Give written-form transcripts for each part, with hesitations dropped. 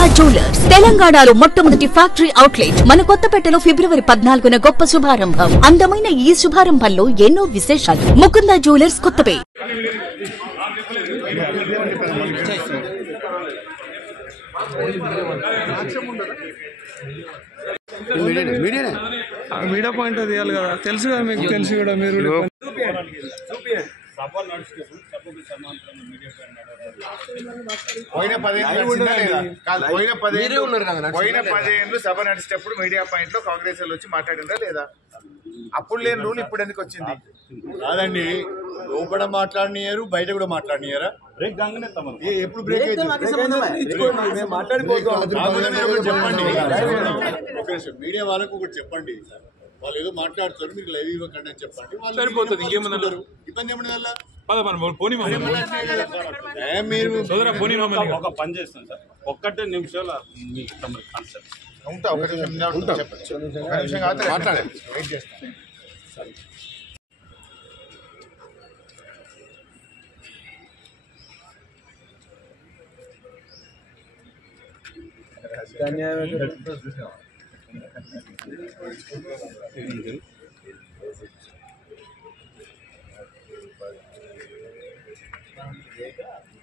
Mukunda jewellers తెలంగాణలో మొట్టమొదటి factory outlet మన కొత్తపేటలో ఫిబ్రవరి 14న గొప్ప శుభారంభం. అందమైన ఈ శుభారంభంలో ఎన్నో విశేషాలు. Mukunda jewellers Kothapeta. Media point తీయాలి కదా, తెలుసు కదా మీకు, తెలిసి కూడా మీరు పోయిన 10 ఏళ్ళు సభ నడిచేటప్పుడు మీడియా పాయింట్ లో కాంగ్రెస్ వాళ్ళు వచ్చి మాట్లాడిందా లేదా? అప్పుడు లేని రూల్ ఇప్పుడు ఎందుకు వచ్చింది? కాదండి, లోపల మాట్లాడినారు, బయట కూడా మాట్లాడినారా? బ్రేక్ కాగానే ఎప్పుడు బ్రేక్ అయితే చెప్పండి. మీడియా వాళ్ళకు ఒకటి చెప్పండి, వాళ్ళు ఏదో మాట్లాడుతారు, మీరు లైవ్ ఇవ్వకండి అని చెప్పండి. వాళ్ళు సరిపోతుంది. ఇంకేమన్నారు? ఇబ్బంది ఏమన్నా వల్ల మీరు ఒక పని చేస్తాం సార్, 1 నిమిషాలు కాన్సెప్ట్ ఉంటా. ఒక నిమిషం మాట్లాడండి, వెయిట్ చేస్తాను.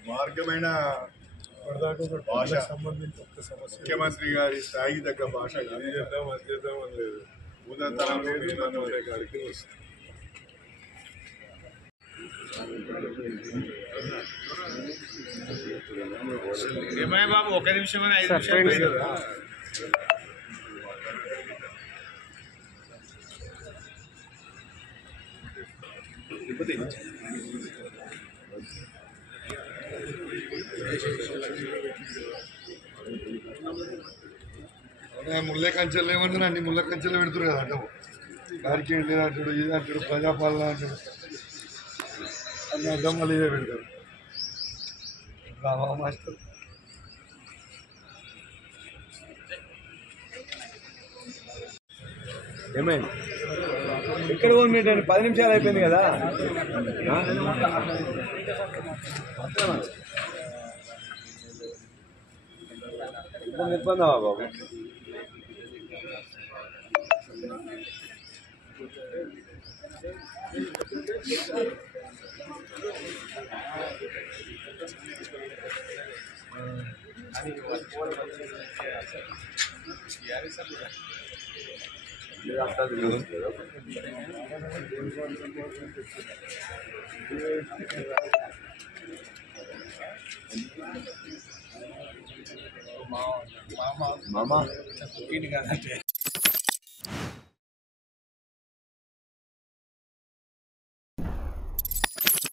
మార్గమైన భాష ముఖ్యమంత్రి గారి స్థాయికి తగ్గ భాష కాడికి వస్తుంది. ఏమయ్య బాబు, 1 నిమిషం 5 నిమిషాలు. ముళ్ళ కంచెలు ఏమంటారు, అన్ని ముళ్ళ కంచెలు పెడుతురు కదా అంటావు. కార్యక్రమం అంటాడు, ఇది అంటాడు, ప్రజాపాలన అంటాడు, అన్ని అడ్డమ్మలు ఇదే పెడతారు. మాస్టర్ ఏమైంది? ఎక్కడ పోయి 10 నిమిషాలు అయిపోయింది కదా. ఇబ్బందా బాబు? మామా